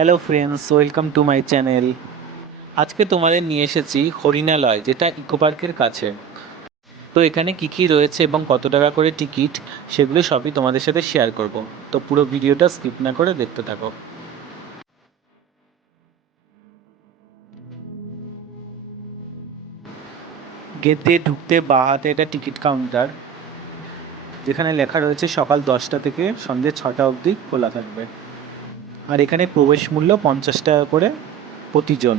Hello friends, welcome to my channel. আজকে তোমাদের নিয়ে এসেছি হরিণালয়, যেটা ইকো পার্কের কাছে। তো এখানে কি কি রয়েছে এবং কত টাকা করে টিকিট, সেগুলো সবই তোমাদের সাথে শেয়ার করব। তো পুরো ভিডিওটা স্কিপ না করে দেখতে থাকো। গেট দিয়ে ঢুকতে বাঁ হাতে এটা টিকিট কাউন্টার, যেখানে লেখা রয়েছে সকাল 10টা থেকে সন্ধ্যে 6টা অবধি খোলা থাকবে। আর এখানে প্রবেশ মূল্য 50 টাকা করে প্রতিজন।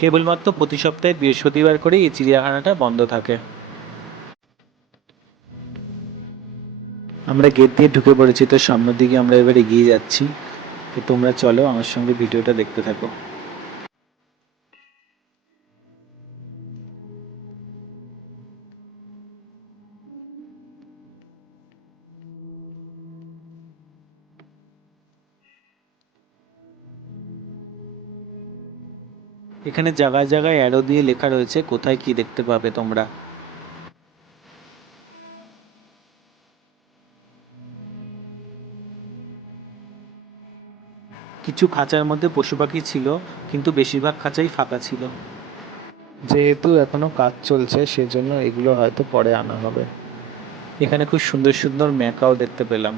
কেবলমাত্র প্রতি সপ্তাহে বৃহস্পতিবার করে এই চিড়িয়াখানাটা বন্ধ থাকে। আমরা গেট দিয়ে ঢুকে পড়েছি, তো সামনের দিকে আমরা এবার এগিয়ে যাচ্ছি। তো তোমরা চলো আমার সঙ্গে ভিডিওটা দেখতে থাকো। এখানে জায়গায় জায়গায় অ্যারো দিয়ে লেখা রয়েছে কোথায় কি দেখতে পাবে তোমরা। কিছু খাঁচার মধ্যে পশু পাখি ছিল, কিন্তু বেশিরভাগ খাঁচাই ফাঁকা ছিল। যেহেতু এখনো কাজ চলছে, সেজন্য এগুলো হয়তো পরে আনা হবে। এখানে খুব সুন্দর সুন্দর ম্যাকাও দেখতে পেলাম।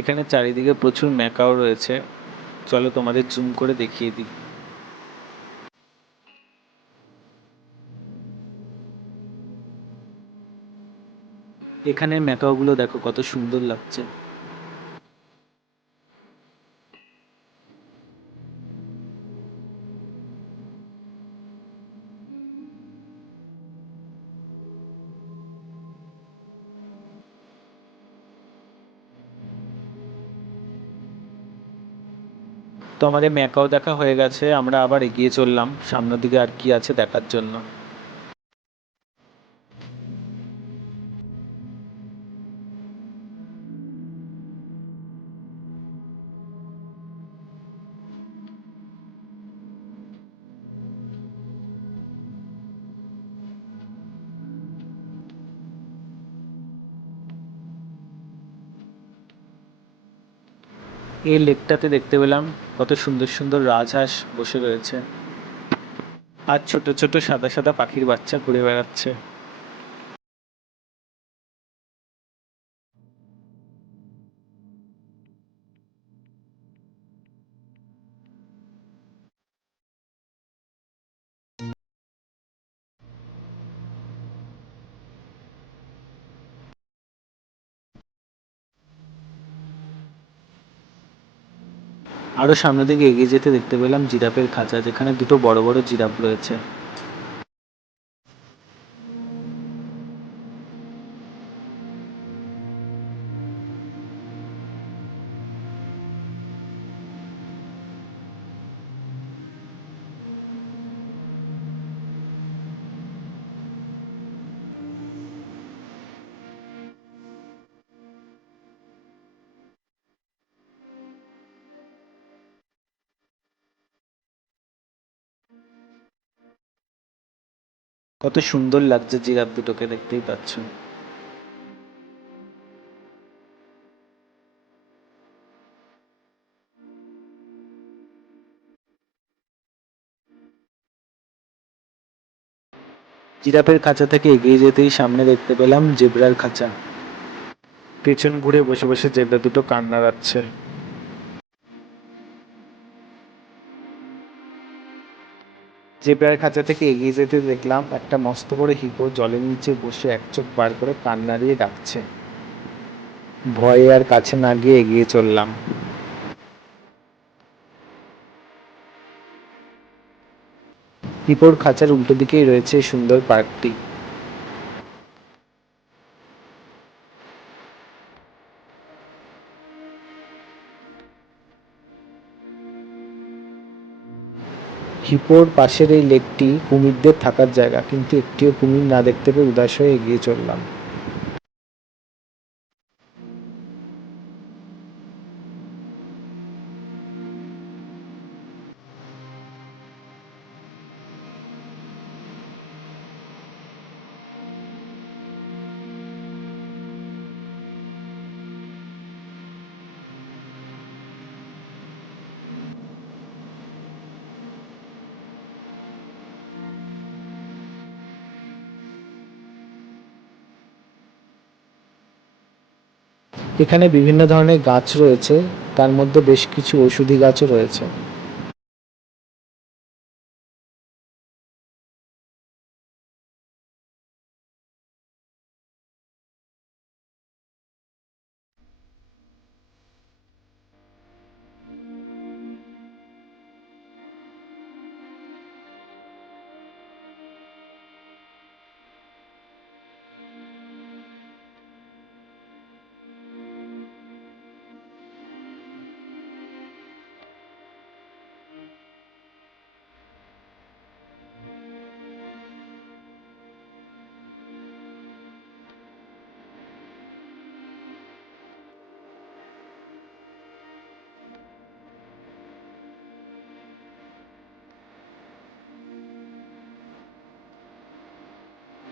এখানে চারিদিকে প্রচুর ম্যাকাও রয়েছে। চলো তোমাদের জুম করে দেখিয়ে দিই। এখানে ম্যাকাওগুলো দেখো কত সুন্দর লাগছে। তো আমাদের ম্যাকাও দেখা হয়ে গেছে, আমরা আবার এগিয়ে চললাম সামনের দিকে আর কি আছে দেখার জন্য। এই লেকটাতে দেখতে পেলাম কত সুন্দর সুন্দর রাজহাঁস বসে রয়েছে, আর ছোট ছোট সাদা সাদা পাখির বাচ্চা ঘুরে বেড়াচ্ছে। আরো সামনের দিকে এগিয়ে যেতে দেখতে পেলাম জিরাফের খাঁচা, যেখানে দুটো বড় বড় জিরাফ রয়েছে। কত সুন্দর লাগছে জিরাফ দুটোকে, দেখতেই পাচ্ছ। জিরাফের খাঁচা থেকে এগিয়ে যেতেই সামনে দেখতে পেলাম জেব্রার খাঁচা। পেছন ঘুরে বসে বসে জেব্রা দুটো কান্না যাচ্ছে। জেব্রার খাঁচা থেকে এগিয়ে যেতে দেখলাম একটা মস্ত বড় হিপো জলের নিচে বসে এক চোখ বার করে কান নাড়িয়ে ডাকছে। ভয়ে আর কাছে না গিয়ে এগিয়ে চললাম। হিপোর খাঁচার উল্টো দিকেই রয়েছে সুন্দর পার্কটি। হিপোর পাশের এই লেকটি কুমিরদের থাকার জায়গা, কিন্তু একটিও কুমির না দেখতে পেয়ে উদাস হয়ে এগিয়ে চললাম। এখানে বিভিন্ন ধরনের গাছ রয়েছে, তার মধ্যে বেশ কিছু ঔষধি গাছও রয়েছে।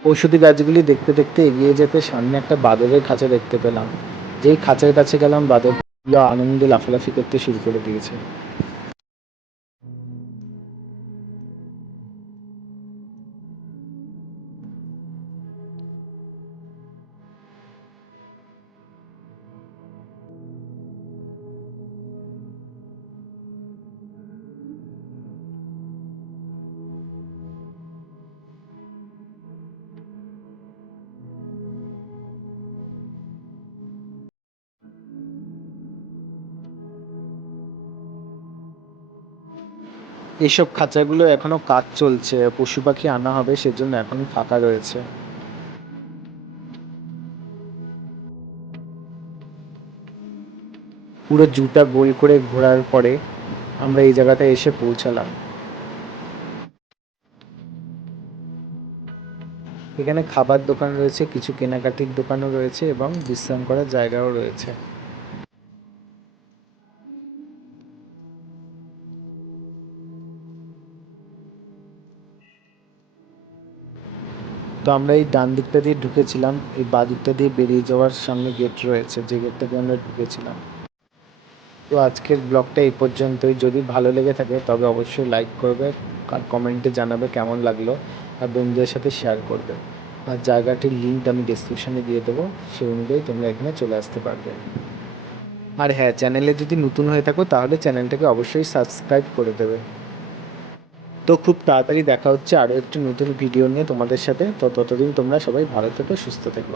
ঔষধি গাছগুলি দেখতে দেখতে এগিয়ে যেতে সামনে একটা বাঁদরের খাঁচা দেখতে পেলাম। যেই খাঁচার কাছে গেলাম, বাঁদর আনন্দে লাফালাফি করতে শুরু করে দিয়েছে। এইসব খাঁচাগুলো এখনো কাজ চলছে, পশু পাখি আনা হবে সেজন্য এখনো ফাঁকা রয়েছে। পুরো জুটা গোল করে ঘোরার পরে আমরা এই জায়গাটায় এসে পৌঁছালাম। এখানে খাবার দোকান রয়েছে, কিছু কেনাকাটির দোকানও রয়েছে এবং বিশ্রাম করার জায়গাও রয়েছে। তো আমরা এই ডান দিকটা দিয়ে ঢুকেছিলাম, এই বাঁ দিকটা দিয়ে বেরিয়ে যাওয়ার সামনে গেট রয়েছে, যে গেটটা দিয়ে আমরা ঢুকেছিলাম। তো আজকের ব্লগটা এই পর্যন্তই। যদি ভালো লেগে থাকে তবে অবশ্যই লাইক করবে, আর কমেন্টে জানাবে কেমন লাগলো, আর বন্ধুদের সাথে শেয়ার করবে। আর জায়গাটির লিঙ্ক আমি ডেসক্রিপশনে দিয়ে দেবো, সেই অনুযায়ী তোমরা এখানে চলে আসতে পারবে। আর হ্যাঁ, চ্যানেলে যদি নতুন হয়ে থাকো তাহলে চ্যানেলটাকে অবশ্যই সাবস্ক্রাইব করে দেবে। তো খুব তাড়াতাড়ি দেখা হচ্ছে আরও একটি নতুন ভিডিও নিয়ে তোমাদের সাথে। তো ততদিন তোমরা সবাই ভালো থেকো, সুস্থ থেকো।